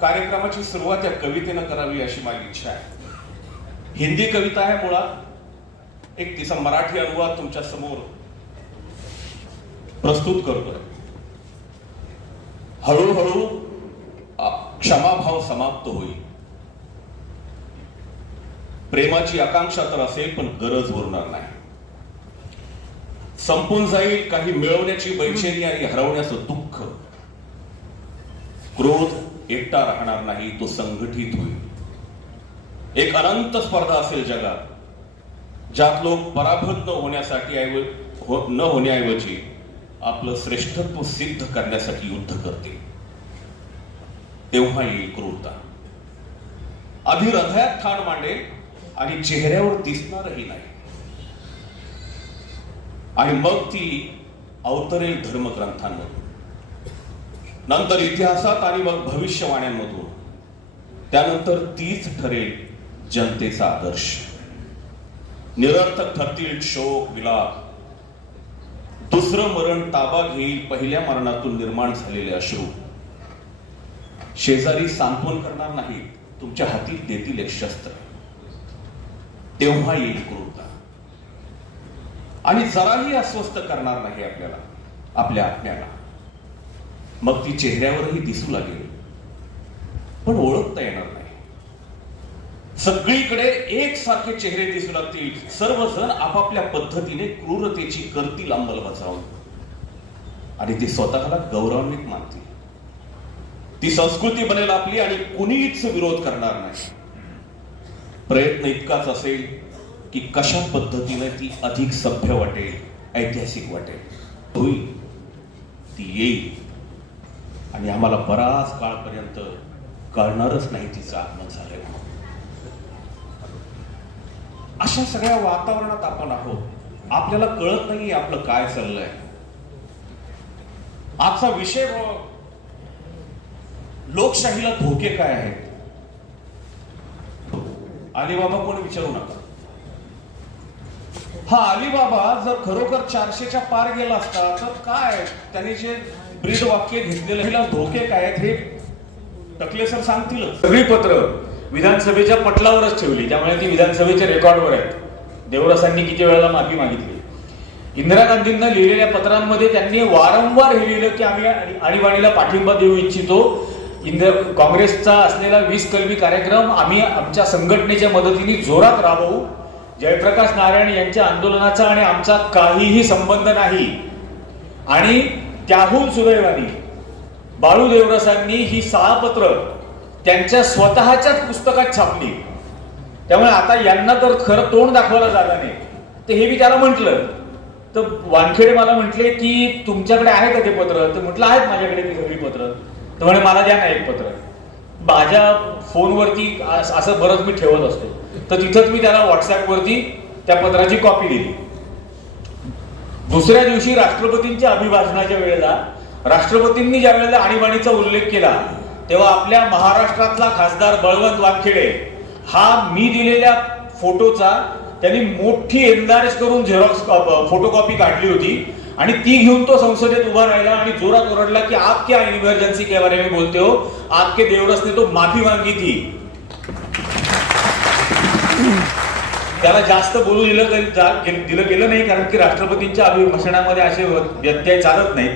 कार्यक्रमाची सुरुवात या कवितेनं करावी अशी माझी इच्छा आहे. हिंदी कविता आहे मुळात. एक तिचा मराठी अनुवाद तुमच्यासमोर प्रस्तुत करतोय. हळूहळू क्षमाभाव समाप्त होईल. प्रेमाची आकांक्षा तर असेल पण गरज उरणार नाही. संपून जाईल काही मिळवण्याची बैचेनी आणि हरवण्याचं दुःख. क्रोध एकटा राहणार नाही तो संघटित होईल. एक अनंत स्पर्धा असेल जगात ज्यात लोक पराभूत न होण्यासाठी ऐव- हो- न होण्याऐवजी आपलं श्रेष्ठत्व सिद्ध करण्यासाठी युद्ध करतील. तेव्हा येईल क्रूरता. आधी हृदयात ठाण मांडेल आणि चेहऱ्यावर दिसणारही नाही. आणि मग ती अवतरेल धर्मग्रंथांमधून. नंतर इतिहासात आणि मग भविष्यवाण्यांमधून. त्यानंतर तीच ठरेल जनतेचा आदर्श. निरर्थक ठरतील शोक विलाप. दुसरं मरण ताबा घेईल पहिल्या मरणातून निर्माण झालेले अश्रू. शेजारी सांत्वन करणार नाही तुमच्या हाती देतील एक शस्त्र. तेव्हा येईल क्रूरता आणि जराही अस्वस्थ करणार नाही आपल्याला आपल्या आत्म्याला. मग ती चेहऱ्यावरही दिसू लागेल. पण ओळखता येणार नाही. सगळीकडे एकसारखे चेहरे दिसू लागतील. सर्वजण आपापल्या पद्धतीने क्रूरतेची करतील अंमलबजावणी आणि ती स्वतःला गौरवान्वित मानतील. ती संस्कृती बनेल आपली आणि कुणीच विरोध करणार नाही. प्रयत्न इतकाच असेल की कशा पद्धतीने ती अधिक सभ्य वाटेल ऐतिहासिक वाटेल. होईल. ती येईल. आणि आम्हाला बराच काळपर्यंत कळणारच नाही तिचं आगमन झालंय अशा सगळ्या वातावरणात आपण आहोत. आपल्याला कळत नाही आपलं काय चाललंय. आजचा विषय लोकशाहीला धोके काय आहेत? अलिबाबा कोणी विचारू नका. हा अलिबाबा जर खरोखर चारशेच्या पार गेला असता तर काय? त्याने जे ब्रीद वाक्य घेतलेलं धोके काय आहेत हे टकले सर सांगतील सगळी पत्र विधानसभेच्या पटलावरच ठेवली त्यामुळे ती विधानसभेच्या रेकॉर्डवर आहेत. देवरसांनी किती वेळेला माफी मागितली? इंदिरा गांधींना लिहिलेल्या पत्रांमध्ये त्यांनी वारंवार हे लिहिलं की आम्ही आणीबाणीला पाठिंबा देऊ इच्छितो. इंदिरा काँग्रेसचा असलेला वीस कलमी कार्यक्रम आम्ही आमच्या संघटनेच्या मदतीने जोरात राबवू. जयप्रकाश नारायण यांच्या आंदोलनाचा आणि आमचा काहीही संबंध नाही. आणि त्याहून सुदैवाने बाळू देवरसांनी ही सहा पत्र त्यांच्या स्वतःच्याच पुस्तकात छापली. त्यामुळे आता यांना तर खरं तोंड दाखवायला जागा नाही. तर हे मी त्याला म्हटलं. तर वानखेडे मला म्हटले की तुमच्याकडे आहे का ते पत्र? तर म्हटलं आहेत माझ्याकडे ती सगळी पत्र. तर म्हणे मला द्या ना एक पत्र. माझ्या फोनवरती असं बरंच मी ठेवत असतो. तर तिथंच मी त्याला व्हॉट्सॲपवरती त्या पत्राची कॉपी दिली. दुसऱ्या दिवशी राष्ट्रपतींच्या अभिभाषणाच्या वेळेला राष्ट्रपतींनी ज्या वेळेला आणीबाणीचा उल्लेख केला तेव्हा आपल्या महाराष्ट्रातला खासदार बळवंत वानखेडे हा मी दिलेल्या फोटोचा त्यांनी मोठी एन्लार्ज करून झेरॉक्स फोटोकॉपी काढली होती आणि ती घेऊन तो संसदेत उभा राहिला आणि जोरात ओरडला की आपके इमर्जन्सी के बारे में बोलते हो? आपके देवरस ने तो माफी मांगी थी. त्याला जास्त बोलू दिलं दिलं गेलं नाही कारण की राष्ट्रपतींच्या अभिभाषणामध्ये असे व्यत्यय चालत नाहीत.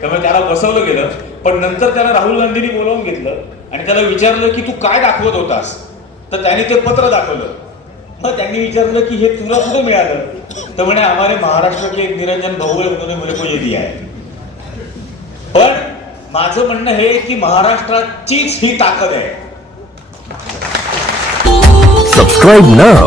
त्यामुळे त्याला बसवलं गेलं. पण नंतर त्याला राहुल गांधींनी बोलावून घेतलं आणि त्याला विचारलं की तू काय दाखवत होतास? तर त्याने ते पत्र दाखवलं. मग त्यांनी विचारलं की हे तुला कुठं मिळालं? तर म्हणे आम्हाला महाराष्ट्र के एक निरंजन भाऊ आहे को ये दिया पण माझं म्हणणं हे की महाराष्ट्राचीच ही ताकद आहे. Subscribe now.